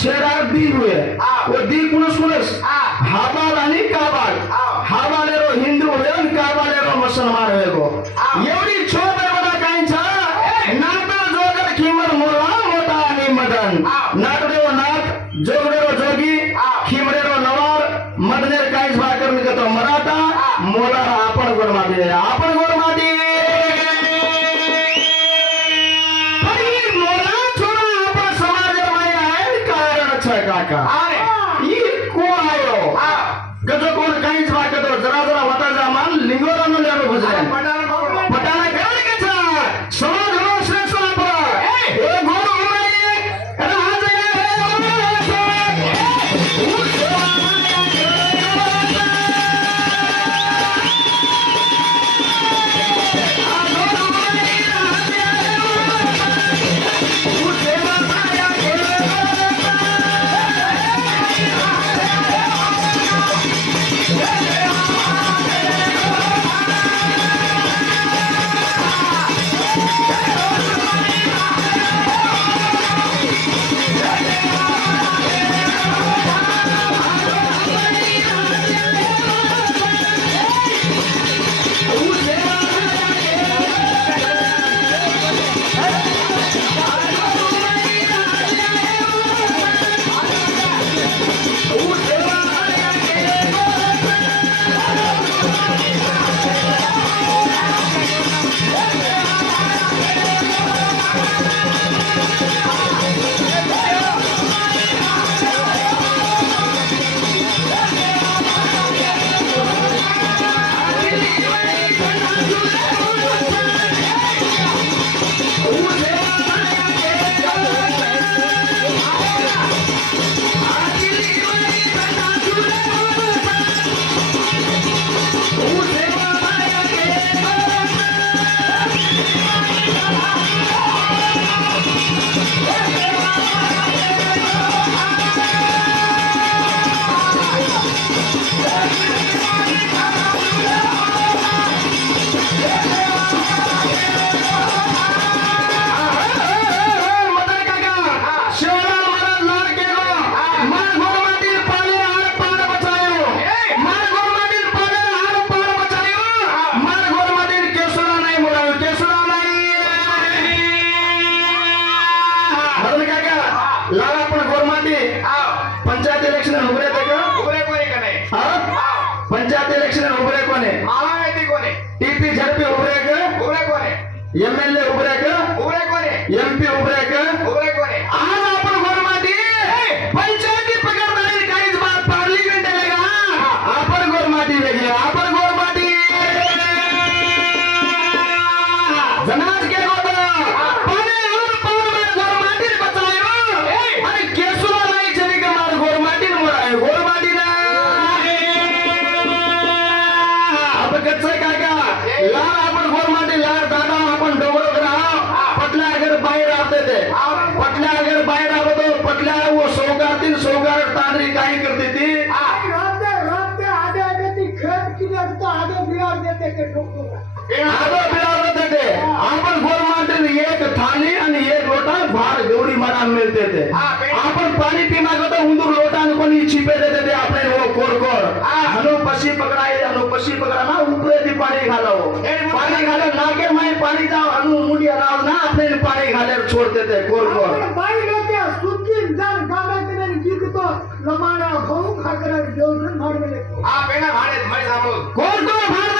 छेरार दी हुए वो दी कुणस कुणस हाबाल आणि काबाल हाबालेरो हिंदू होय आणि काबालेरो मुसलमान होय गो एवढी छोट बडा कायचा नाटा जोगर किमर मोला मोठा आणि मदन नाटडेरो नाट जोगडेरो जोगी खिमडेरो नवार मदनेर कायच भाकर निकतो मराठा मोला आपण गोरमादी आपण गोरमादी काका ये कोण आयो गजो कोण काहीच वाटतो जरा जरा वता जामान लिंगोरा न लेरो भजन पटाना गाण के था समाज रो श्रेष्ठ आप ए गोरो उमाई अरे आ पंचायत इलेक्शन उभरे थे का उभरे कोणी का नाही पंचायत इलेक्शन उभरे कोणी मला माहिती कोणी टीपी झडपी उभरे का उभरे कोणी एमएलए उभरे का उभरे कोणी एमपी उभरे का उभरे कोणी आज आपण गोरमाटी पंचायती पकडणारी काहीच बात पार्लिमेंट आलेगा आपण गोरमाटी वेगळे आपण गोरमाटी जनाज के गोदा पाने और पान में गोरमाटी बचायो अरे केसुला नाही चली का मार गोरमाटी मोराय गोरमाटी ना अब कच्चे काका लार आपण गोरमाटी लार दादा आपण डोंगर राव पटला अगर बाहेर आते थे पटला अगर बाहेर आवतो पटला वो सौगार तांडरी काही करते ती आदो बिलार देते थे आपण गोरमाटी एक थाली आणि एक लोटा भार गौरी मारा मिळते थे आपण पाणी पी मागतो उंदूर लोटा आणि कोणी छिपे देते थे आपले वो कोर हनु पशी पकड़ा ना ऊपरे दी पानी घालो पानी घाले नाके में पानी जाओ हनु मुड़ी अलाव ना अपने पानी घाले छोड़ते थे कोर बाई लोटे सुत्तीन जर गावाकडे जिंकतो लमाना भाऊ खाकर जेवण भाडले पेना भाडे मैं सांगू कोर भाड